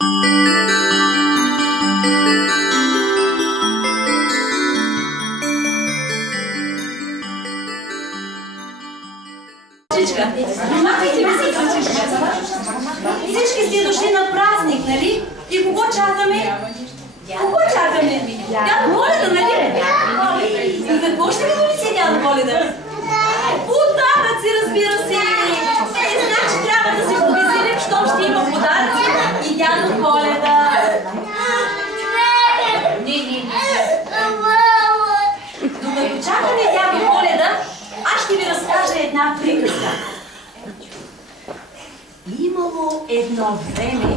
Всички сте дошли на празник, нали? И кого чакаме? Кого чакаме? Дядо Коледа, нали? И какво ще ви донесе дядо Коледа? Подаръци, разбира се! Значи трябва да се повеселим, щом ще има подаръци и дядо Коледа. Докато чакаме дядо Коледа, аз ще ви разкажа една приказка. Имало едно време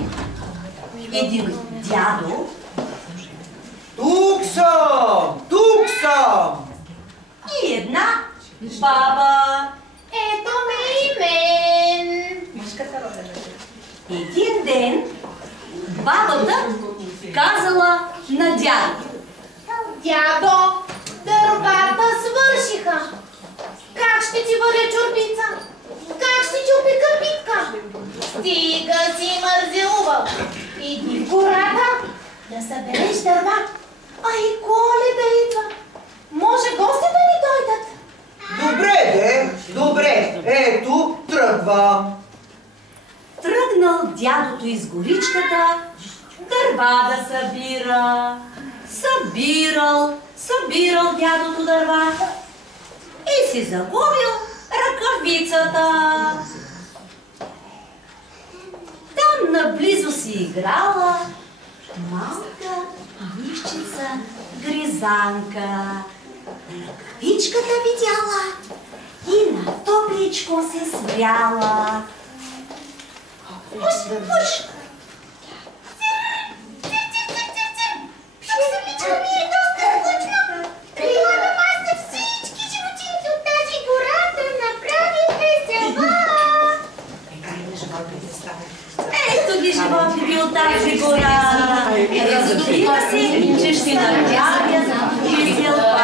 един дядо. Тук съм! И една баба. Ето ме и мен. Един ден бабата казала на дядо: Дядо, дървата свършиха. Как ще ти варя чорбица? Как ще ти опека питка? Стига си мързелувал. Иди в гората да събереш дърва. А и Коледа идва. Може гости да ни дойдат? Добре, ето тръгвам. Тръгнал дядото из горичката дърва да събира. Събирал дядото дърва и си загубил ръкавицата. Там наблизо си играла малка мишчица Гризанка. Ръкавичката видяла и на топличко се спряла. Уш! Събичка ми е доста скучно. Предлагам аз за всички животинки от тази гора да направим весела. Ето ги животните от тази гора. Разбира се, че ще направят веселба.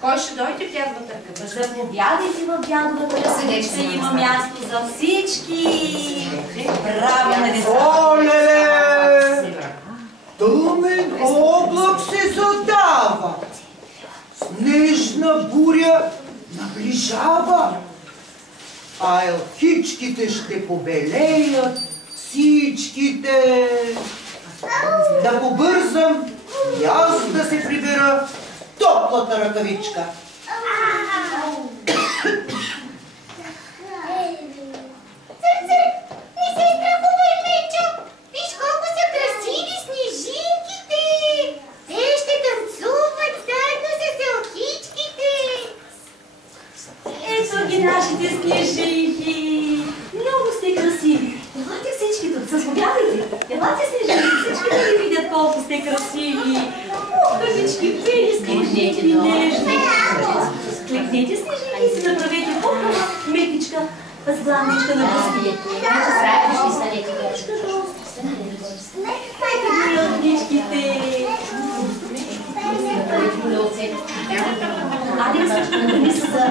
Кой ще дойде в дядовата ръкава? Заповядайте в дядовата ръкавичка, има място за всички. Браво на децата! Оле! Тъмен облак се задава. Снежна буря наближава. А елхичките ще побелеят, всичките. Да побързам и аз да се прибера. топлата ръкавичка. Не се страхувай, Мечо! Виж колко са красиви снежинките! Те ще танцуват заедно с елхичките! Ето ги нашите снежинки! Много сте красиви! Елате всички тук, заповядайте! Елате снежинки, всички да ви видят колко сте красиви! О, първички, бели снежинки, нежни! Клекнете снежинки и си направете по-хубава метичка с главничка на бузки. Хайде ми елхичките! Аде също да ми са.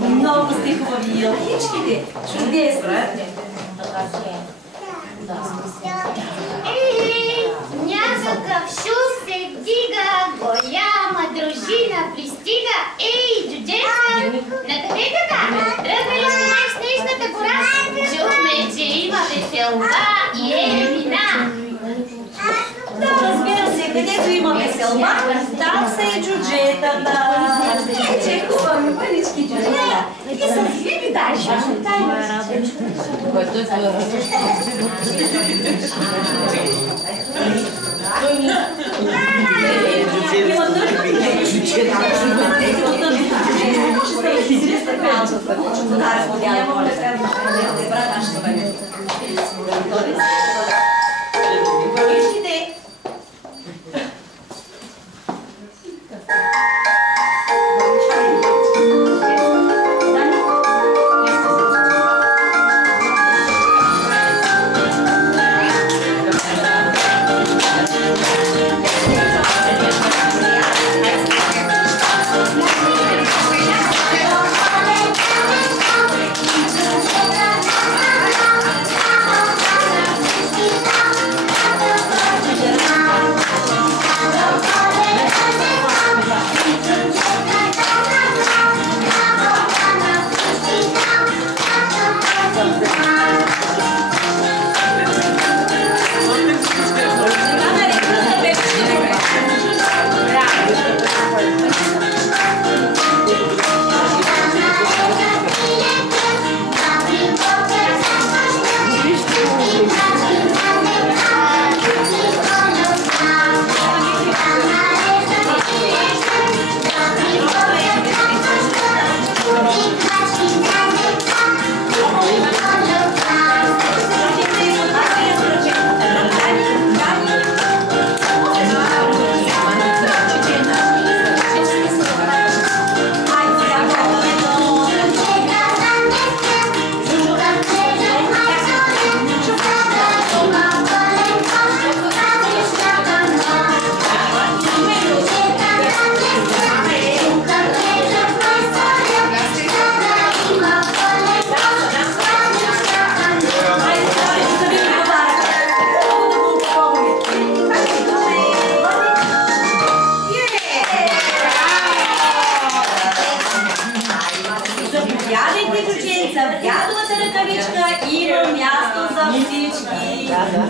Много сте хубави елхичките. Чудесно. Някакъв шум се вдига, голяма дружина пристига. Ей, джуджетка, накъде така? Тръгнали сте на снежната гора? Чухме, че има веселба и вина. Да, разбира се, където има веселба, там са и джуджетата. Че хубави първички джуджета. И са хиби даже. Има тъжна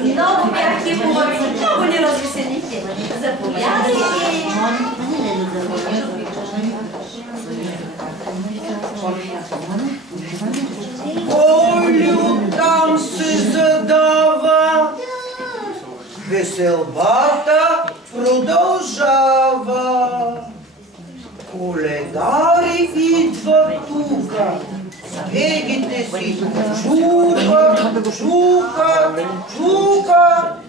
Много бяхте хубави, много ни развеселихте. Заповядайте. Колю там се задава, веселбата продължава. Коледари идва тука, бегите си чукат, чукат, чукат.